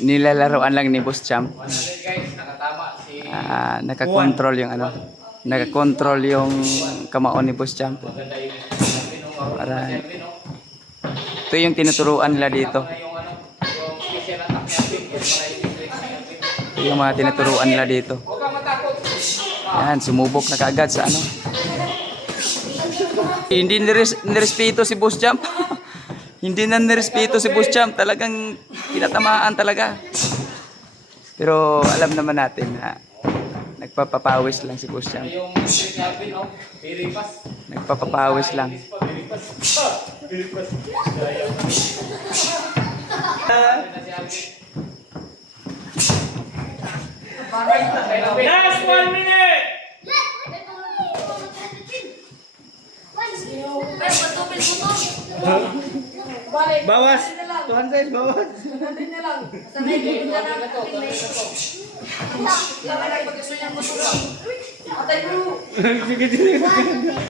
Nilalaroan lang ni Boss Champ. Nakakontrol yung ano. Nakakontrol yung kamaon ni Boss Champ. Para ito yung tinuturuan nila dito. Ito yung mga tinuturuan nila dito. Yan, sumubok na kaagad sa ano. Hindi nirespeto si Boss Champ. Hindi na nirespeto si Boss Champ. Talagang tinatamaan talaga. Pero alam naman natin na nagpapapawis lang si Boss Champ. Nagpapapawis lang. Last 1 minute! Bawas! 200, bawas! Sige, sige.